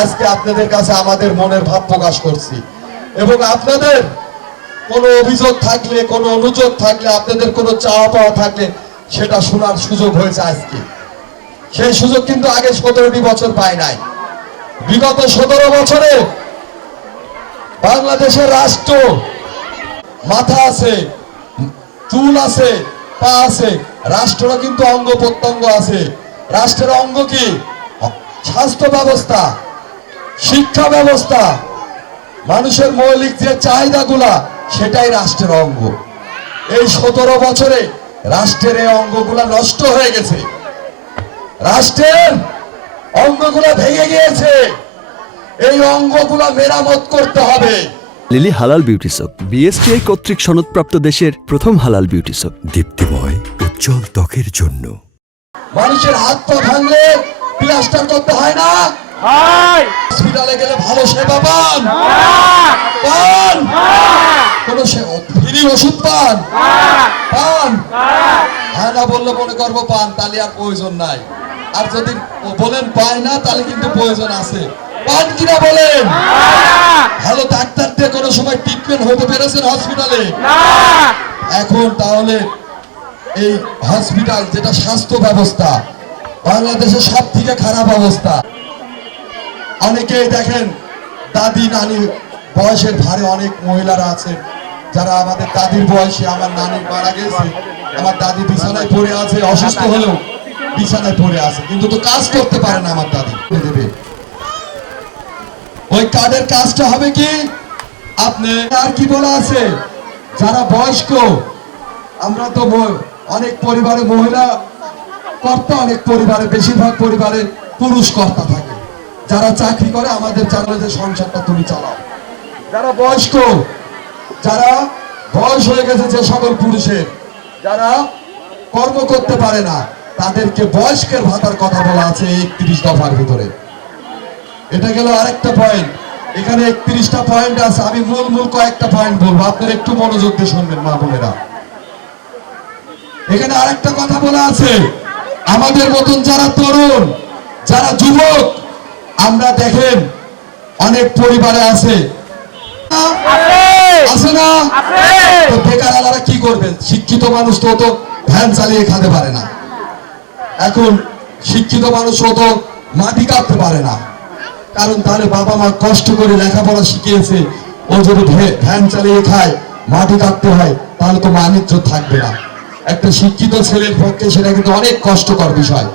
আজকে আপনাদের কাছে আমাদের মনের ভাব প্রকাশ করছি। এবং আপনাদের কোনো অভিযোগ থাকলে, কোনো অনুযোগ থাকলে, আপনাদের কোনো চাওয়া পাওয়া থাকলে সেটা শোনার সুযোগ হয়েছে আজকে। সেই সুযোগ কিন্তু আগে 17টি বছর পায় নাই। বিগত 17 বছরে বাংলাদেশের রাষ্ট্র মাথা আছে, চুল আছে, পা আছে, রাষ্ট্রেরও কিন্তু অঙ্গ প্রত্যঙ্গ আছে। রাষ্ট্রের অঙ্গ কি? স্বাস্থ্য ব্যবস্থা, শিক্ষা ব্যবস্থা, মানুষের মৌলিক যে চাহিদাগুলা, সেটাই রাষ্ট্রের অঙ্গ। এই 17 বছরে রাষ্ট্রের এই অঙ্গগুলা নষ্ট হয়ে গেছে, রাষ্ট্রের অঙ্গগুলা ভেঙে গিয়েছে। এই অঙ্গগুলা মেরামত করতে হবে। লিলি হালাল বিউটি সোপ, বিএসটিআই কর্তৃক সনদপ্রাপ্ত দেশের প্রথম হালাল বিউটি সোপ। দীপ্তিময় উজ্জ্বল ত্বকের জন্য। মানুষের হাত পা ভাঙলে প্লাস্টার করতে হয় না? হসপিটালে গেলে ভালো সেবা পান? পান? কোন ফ্রি ওষুধ পান? পান? হ্যাঁ না বললে মনে করবো পান, তাহলে আর প্রয়োজন নাই। আর যদি বলেন পায় না, তাহলে কিন্তু প্রয়োজন আছে। পান কিনা বলেন? ভালো ডাক্তার দিয়ে কোনো সময় ট্রিটমেন্ট হতে পেরেছেন হসপিটালে? এখন তাহলে এই হসপিটাল, যেটা স্বাস্থ্য ব্যবস্থা, বাংলাদেশের সব থেকে খারাপ অবস্থা। অনেকেই দেখেন দাদি নানি বয়সের ভারে অনেক মহিলারা আছেন যারা আমাদের দাদির বয়সে, আমার নানি মারা গেছে, আমার দাদি বিছানায় পড়ে আছে, অসুস্থ হলেও বিছানায় পড়ে আছে, কিন্তু তো কাজ করতে পারে না। আমার দাদি দেবে ওই কার্ডের কাজটা হবে কি? আপনি আর কি বলা আছে, যারা বয়স্ক, আমরা তো অনেক পরিবারে মহিলা কর্তা, অনেক পরিবারে, বেশিরভাগ পরিবারে পুরুষ কর্তা থাকে। যারা চাকরি করে, আমাদের জানো যে সংসারটা তুমি চালাও। যারা বয়স্ক, যারা বয়স হয়ে গেছে, যে সকল পুরুষের যারা কর্ম করতে পারে না, তাদেরকে বয়স্কের ভাতার কথা বলা আছে 31 দফার ভিতরে। এটা গেল আরেকটা পয়েন্ট। এখানে 31টা পয়েন্ট আছে, আমি মূল কয়েকটা পয়েন্ট বলবো, আপনারা একটু মনোযোগ দিয়ে শুনবেন মা বোনেরা। এখানে আরেকটা কথা বলা আছে, আমাদের মতন যারা তরুণ, যারা যুবক, আমরা দেখেন অনেক পরিবারে আছে না? তো বেকারালারা কি করবেন? শিক্ষিত মানুষ তো ভ্যান চালিয়ে খেতে পারে না। এখন শিক্ষিত মানুষ তো মাটি কাটতে পারে না, কারণ তাহলে বাবা মা কষ্ট করে লেখাপড়া শিখিয়েছে, ও যদি ভ্যান চালিয়ে খায়, মাটি কাটতে হয়, তাহলে তো মানিজ্য থাকবে না। একটা শিক্ষিত ছেলের পক্ষে সেটা কিন্তু অনেক কষ্টকর বিষয়।